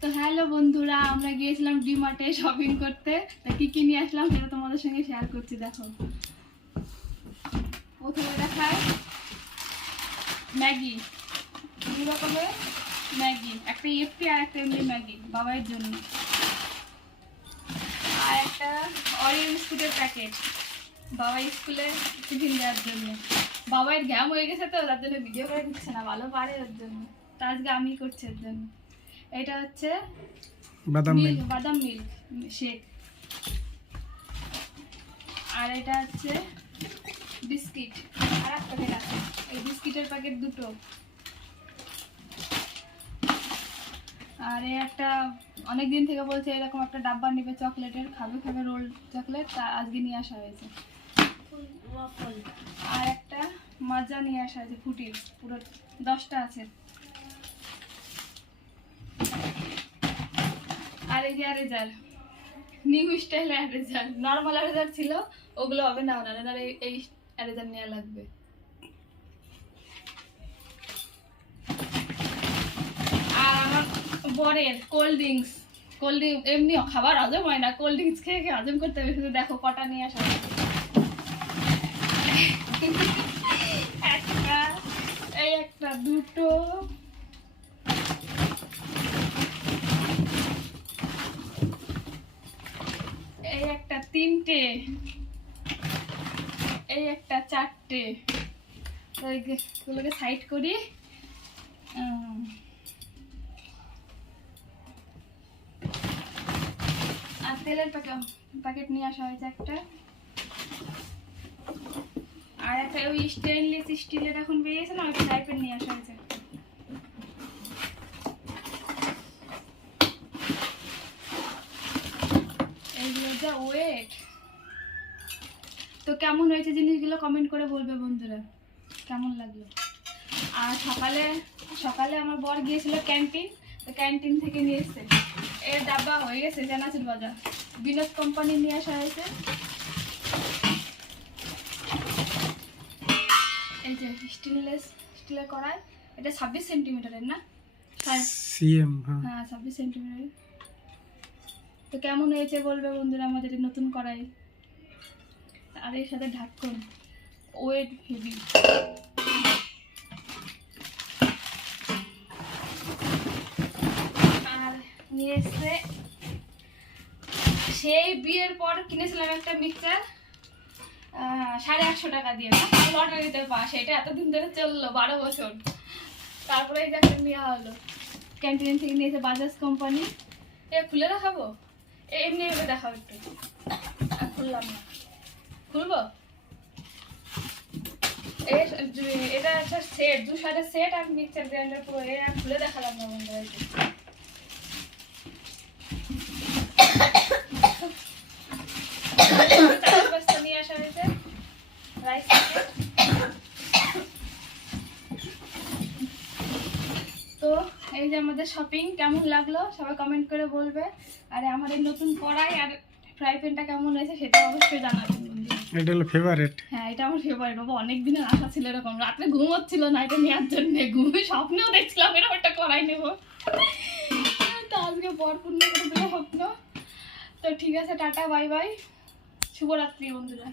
তো হ্যালো বন্ধুরা, আমরা গিয়েছিলাম ডিমার্টে শপিং করতে। তা কি কি নিয়ে আসলাম সেটা তোমাদের সঙ্গে শেয়ার করছি। দেখো, প্রথমে দেখায় ম্যাগি, দু রকমের ম্যাগি, একটা ইএফপি আর একটা এমনি ম্যাগি বাবাইয়ের জন্য, আর একটা অরিও বিস্কুটের প্যাকেট বাবাই স্কুলে টিফিন দেওয়ার জন্য। বাবাইয়ের ঘ্যাম হয়ে গেছে তো তার জন্য ভিডিও করে দিচ্ছে না, ভালো পারে ওর জন্য, তা আজকে আমি করছি ওর জন্য। এটা হচ্ছে বাদাম মিল্ক শেক, আর এটা হচ্ছে বিস্কিট, আর এক প্যাকেট আছে, এই বিস্কিটের প্যাকেট দুটো। আর এই একটা অনেকদিন থেকে বলছে এরকম একটা ডাব্বা নিবে চকলেটের, খাবে রোল চকলেট, তা আজকে নিয়ে আসা হয়েছে। আর একটা মাজা নিয়ে আসা হয়েছে ফুটির, পুরো 10টা আছে। আর এই যে অ্যারেজার, নিউ স্টাইল অ্যারেজার, নর্মাল অ্যারেজার ছিল ওগুলো হবে না, ওনার এই অ্যারেজার নেওয়া লাগবে। আর আমার বরের কোল্ড ড্রিঙ্কস এমনি খাবার হজম হয় না, কোল্ড ড্রিঙ্কস খেয়ে খেয়ে হজম করতে হবে। শুধু দেখো কটা নিয়ে আসা একটা, এই একটা, দুটো, এই একটা, তিনটে, এই একটা, চারটে। ওইগুলোকে সাইড করি। আর তেলের প্যাকেট নিয়ে আসা হয়েছে একটা, আর একটা ওই স্টেনলেস স্টিলের এখন বেরিয়েছে না, ওই টাইপের নিয়ে আসা হয়েছে। এইগুলো যা ওয়েট। তো কেমন হয়েছে জিনিসগুলো কমেন্ট করে বলবে বন্ধুরা, কেমন লাগলো। আর সকালে আমার বর গিয়েছিল ক্যান্টিন, তো ক্যান্টিন থেকে নিয়ে এসছে এর ডাব্বা হয়ে গেছে চানাচুর বাজার, বিনোদ কোম্পানি নিয়ে আসা হয়েছে। এই যে স্টিলের কড়াই, এটা 26 সেন্টিমিটারের না, হ্যাঁ 26 সেন্টিমিটারের। তো কেমন হয়েছে বলবে বন্ধুরা আমাদের নতুন কড়াই। আর এর সাথে ঢাকন, ওয়েট হেভি। আর নিয়ে এসছে সেই বিয়ের পর কিনেছিলাম একটা মিক্সচার 150 টাকা দিয়ে, লটারিতে পাওয়া, সেটা এতদিন ধরে চললো 12 বছর। তারপরে এই যে একটা নেওয়া হলো ক্যান্টিন থেকে, নিয়েছে বাজাজ কোম্পানি। এ খুলে দেখাবো, এমনি এভাবে দেখাবো একটু, খুললাম না, খুলবো। এটা একটা সেট, 2 সাইডের সেট আর মিক্সচার গ্রাইন্ডার পুরো, খুলে দেখালাম না বন্ধুরা। নিয়ে আসা হয়েছে রাইস প্যাকেট। তো এই যে আমাদের শপিং কেমন লাগলো সবাই কমেন্ট করে বলবে। আর আমার এই নতুন কড়াই আর ফ্রাই প্যানটা কেমন হয়েছে সেটা অবশ্যই জানাবেন। এটা হলো ফেভারিট। হ্যাঁ, এটা আমার ফেভারিট বাবা, অনেক দিনের আশা ছিল এরকম, রাতে ঘুম হচ্ছিল না এটা নেওয়ার জন্য, ঘুমে স্বপ্নেও দেখছিলাম এরকম একটা কড়াই নেবো। তো আজকে পূর্ণ করে দিল স্বপ্ন। তো ঠিক আছে, টাটা বাই বাই, শুভরাত্রি বন্ধুরা।